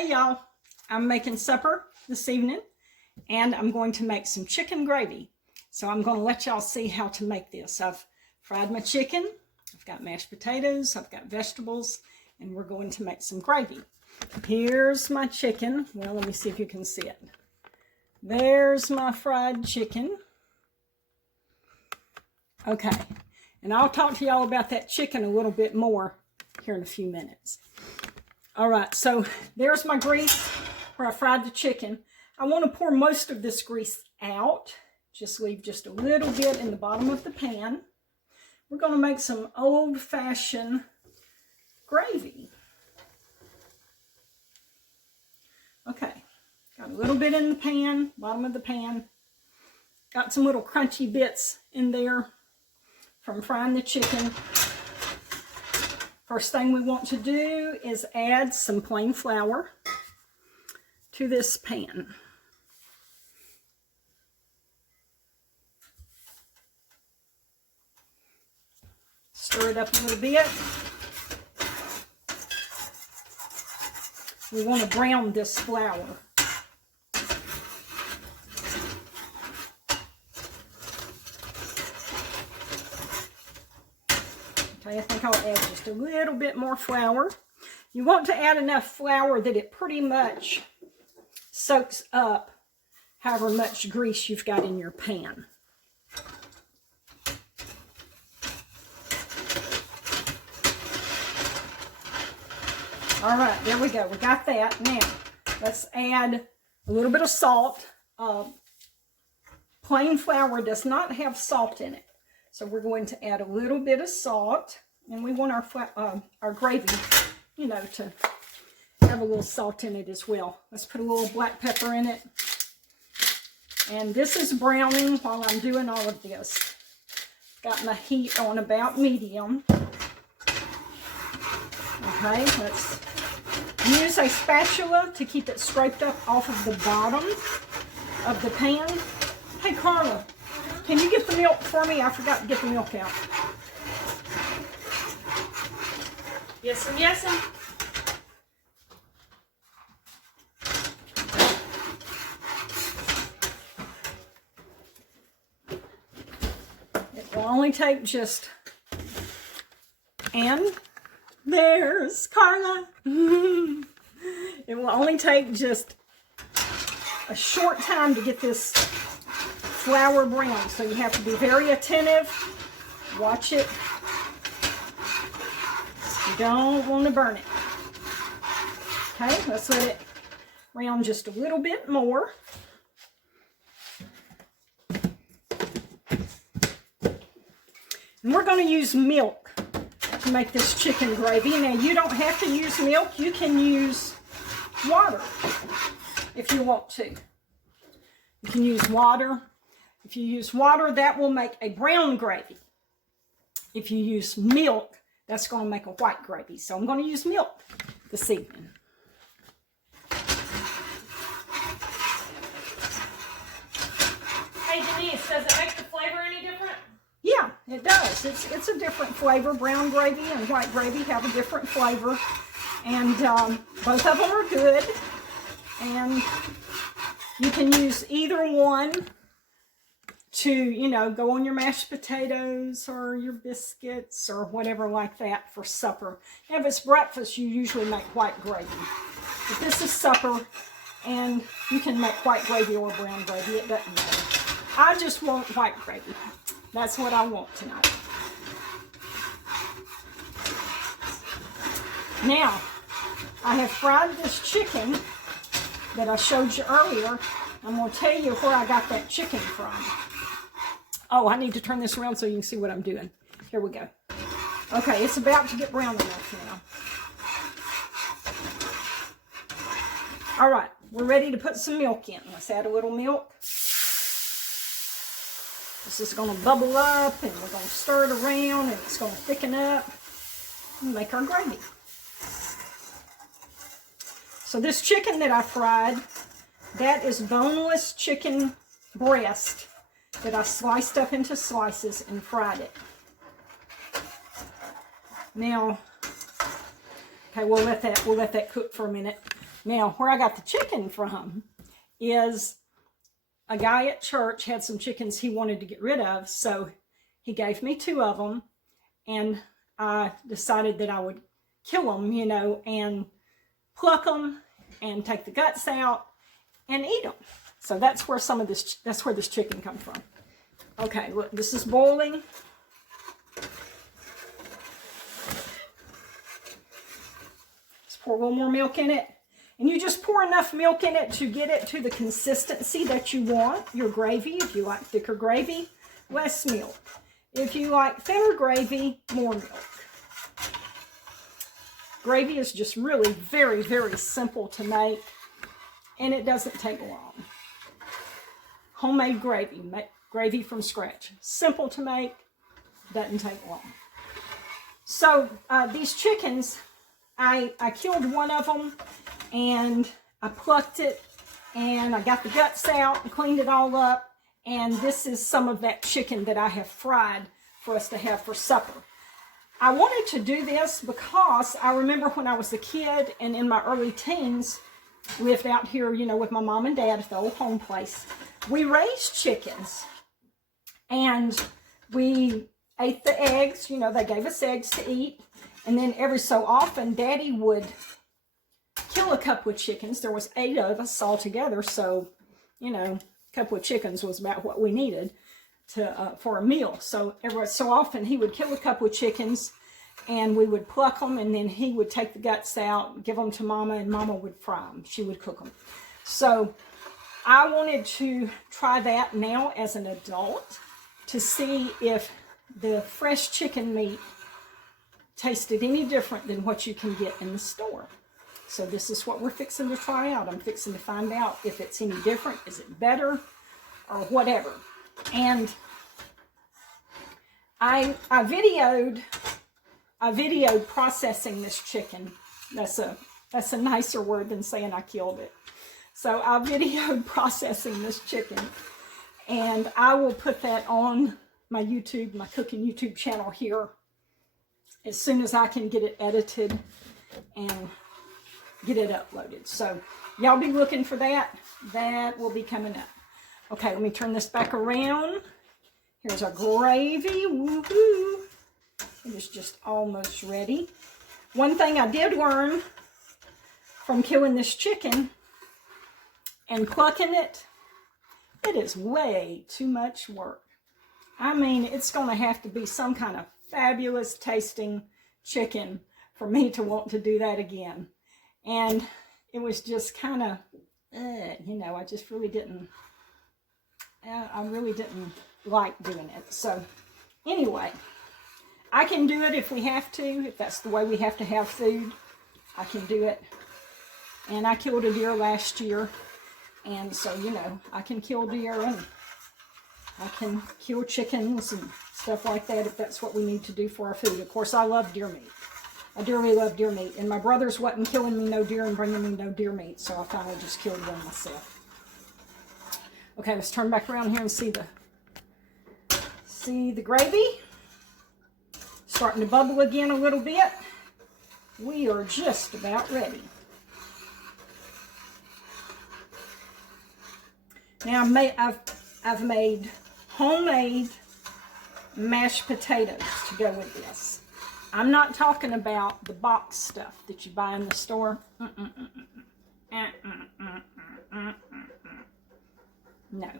Hey y'all, I'm making supper this evening and I'm going to make some chicken gravy. So I'm going to let y'all see how to make this. I've fried my chicken, I've got mashed potatoes, I've got vegetables, and we're going to make some gravy. Here's my chicken. Well, let me see if you can see it. There's my fried chicken. Okay, and I'll talk to y'all about that chicken a little bit more here in a few minutes. All right, so there's my grease where I fried the chicken. I want to pour most of this grease out. Just leave just a little bit in the bottom of the pan. We're going to make some old-fashioned gravy. Okay, got a little bit in the pan, bottom of the pan. Got some little crunchy bits in there from frying the chicken. First thing we want to do is add some plain flour to this pan. Stir it up a little bit. We want to brown this flour. Okay, I think I'll add just a little bit more flour. You want to add enough flour that it pretty much soaks up however much grease you've got in your pan. All right, there we go. We got that. Now, let's add a little bit of salt. Plain flour does not have salt in it. So we're going to add a little bit of salt. And we want our gravy, you know, to have a little salt in it as well. Let's put a little black pepper in it. And this is browning while I'm doing all of this. Got my heat on about medium. Okay, let's use a spatula to keep it scraped up off of the bottom of the pan. Hey, Carla, can you get the milk for me? I forgot to get the milk out. Yes, and yes, and. It will only take just, and there's Carla. It will only take just a short time to get this flour brown, so you have to be very attentive. Watch it. You don't want to burn it. Okay, let's let it brown just a little bit more. And we're going to use milk to make this chicken gravy. Now, you don't have to use milk. You can use water if you want to. You can use water. If you use water, that will make a brown gravy. If you use milk, that's going to make a white gravy. So I'm going to use milk this evening. Hey Denise, does it make the flavor any different? Yeah, it does. It's a different flavor. Brown gravy and white gravy have a different flavor. And both of them are good. And you can use either one to, you know, go on your mashed potatoes or your biscuits or whatever like that for supper. If it's breakfast, you usually make white gravy. But this is supper, and you can make white gravy or brown gravy. It doesn't matter. I just want white gravy. That's what I want tonight. Now, I have fried this chicken that I showed you earlier. I'm going to tell you where I got that chicken from. Oh, I need to turn this around so you can see what I'm doing. Here we go. Okay, it's about to get brown enough now. All right, we're ready to put some milk in. Let's add a little milk. This is going to bubble up, and we're going to stir it around, and it's going to thicken up and make our gravy. So this chicken that I fried, that is boneless chicken breast that I sliced up into slices and fried it. Now, okay, we'll let that cook for a minute. Now, where I got the chicken from is a guy at church had some chickens he wanted to get rid of, so he gave me 2 of them, and I decided that I would kill them, you know, and pluck them and take the guts out and eat them. So that's where that's where this chicken comes from. Okay, look, this is boiling. Let's pour a little more milk in it. And you just pour enough milk in it to get it to the consistency that you want your gravy. If you like thicker gravy, less milk. If you like thinner gravy, more milk. Gravy is just really very, very simple to make, and it doesn't take long. Homemade gravy, gravy from scratch. Simple to make, doesn't take long. So these chickens, I killed one of them, and I plucked it, and I got the guts out and cleaned it all up, and this is some of that chicken that I have fried for us to have for supper. I wanted to do this because I remember when I was a kid and in my early teens, lived out here, you know, with my mom and dad at the old home place. We raised chickens, and we ate the eggs. You know, they gave us eggs to eat, and then every so often, Daddy would kill a couple of chickens. There was 8 of us all together, so, you know, a couple of chickens was about what we needed to for a meal. So every so often he would kill a couple of chickens, and we would pluck them, and then he would take the guts out, give them to Mama, and Mama would fry them. She would cook them. So I wanted to try that now as an adult to see if the fresh chicken meat tasted any different than what you can get in the store. So this is what we're fixing to try out. I'm fixing to find out if it's any different, is it better, or whatever. And I videoed processing this chicken. That's a nicer word than saying I killed it. So I videoed processing this chicken, and I will put that on my YouTube, my cooking YouTube channel here as soon as I can get it edited and get it uploaded. So y'all be looking for that. That will be coming up. Okay, let me turn this back around. Here's our gravy. Woohoo! It is just almost ready. One thing I did learn from killing this chicken and plucking it, it is way too much work. I mean, it's going to have to be some kind of fabulous tasting chicken for me to want to do that again. And it was just kind of, you know, I just really didn't, I really didn't like doing it. So anyway, I can do it if we have to, if that's the way we have to have food, I can do it. And I killed a deer last year, and so, you know, I can kill deer, and I can kill chickens and stuff like that if that's what we need to do for our food. Of course, I love deer meat. I dearly love deer meat, and my brothers wasn't killing me no deer and bringing me no deer meat, so I finally just killed one myself. Okay, let's turn back around here and see the gravy. Starting to bubble again a little bit. We are just about ready. Now I've made homemade mashed potatoes to go with this. I'm not talking about the box stuff that you buy in the store. No,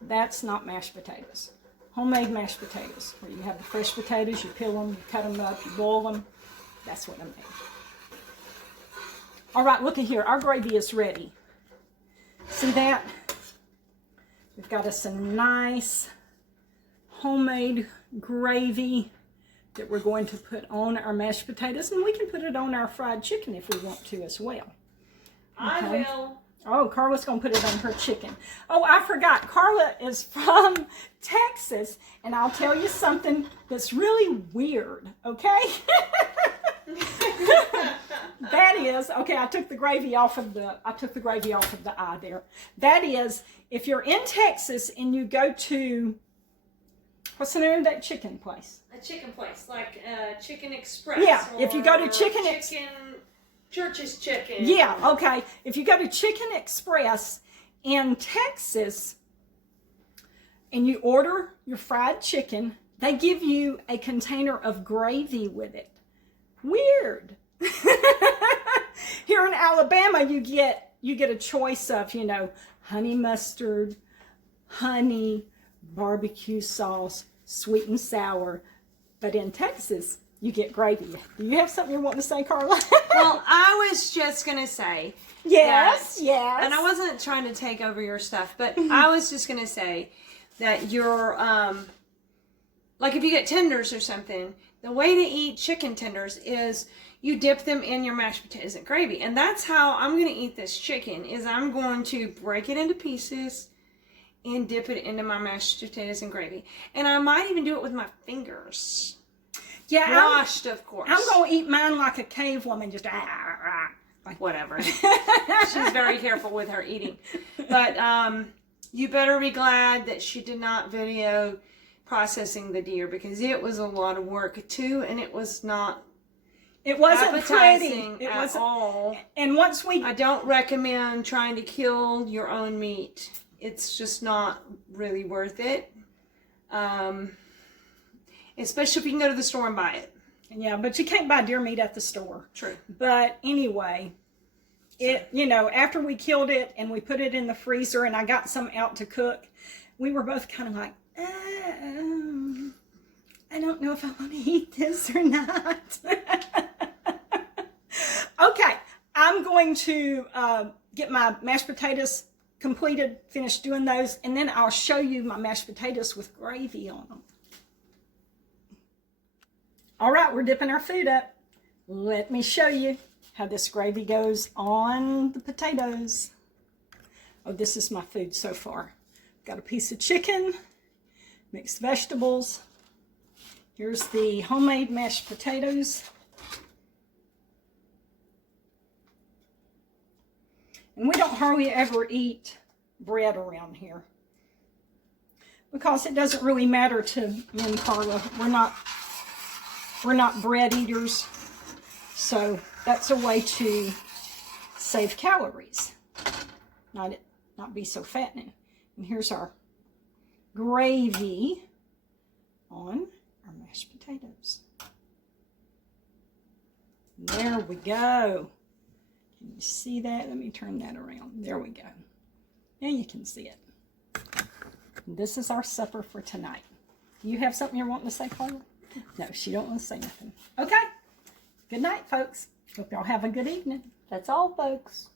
that's not mashed potatoes. Homemade mashed potatoes, where you have the fresh potatoes, you peel them, you cut them up, you boil them. That's what I made. All right, look at here. Our gravy is ready. See that? We've got us a nice homemade gravy that we're going to put on our mashed potatoes, and we can put it on our fried chicken if we want to as well. Okay. I will. Oh, Carla's going to put it on her chicken. Oh, I forgot. Carla is from Texas, and I'll tell you something that's really weird, okay? That is, okay, I took the gravy off of the eye there. That is, if you're in Texas and you go to, what's the name of that chicken place? A chicken place, like Chicken Express. Yeah, if you go to Chicken Church's Chicken. Yeah, okay. If you go to Chicken Express in Texas and you order your fried chicken, they give you a container of gravy with it. Weird. Here in Alabama, you get a choice of, you know, honey mustard, honey, barbecue sauce, sweet and sour. But in Texas, you get gravy. Do you have something you want to say, Carla? Well, I was just going to say. Yes, that, yes. And I wasn't trying to take over your stuff, but I was just going to say that your, like if you get tenders or something, the way to eat chicken tenders is you dip them in your mashed potatoes and gravy. And that's how I'm going to eat this chicken, is I'm going to break it into pieces and dip it into my mashed potatoes and gravy. And I might even do it with my fingers. Yeah, Washed, of course. I'm going to eat mine like a cave woman, just like whatever. She's very careful with her eating. But you better be glad that she did not video processing the deer, because it was a lot of work too, and it was not It wasn't pretty. appetizing It at wasn't. all. And once we, I don't recommend trying to kill your own meat. It's just not really worth it. Especially if you can go to the store and buy it. yeah, but you can't buy deer meat at the store. True. But anyway, it, you know, after we killed it and we put it in the freezer and I got some out to cook, we were both kind of like, I don't know if I want to eat this or not. Okay, I'm going to get my mashed potatoes completed, finished doing those, and then I'll show you my mashed potatoes with gravy on them. All right, we're dipping our food up. Let me show you how this gravy goes on the potatoes. Oh, this is my food so far. Got a piece of chicken, mixed vegetables. Here's the homemade mashed potatoes. And we don't hardly ever eat bread around here, because it doesn't really matter to me and Carla. We're not bread eaters, so that's a way to save calories, not be so fattening. And here's our gravy on our mashed potatoes. There we go. Can you see that? Let me turn that around. There we go. Now you can see it. And this is our supper for tonight. Do you have something you're wanting to say, Carla? No, she don't want to say nothing. Okay. Good night, folks. Hope y'all have a good evening. That's all, folks.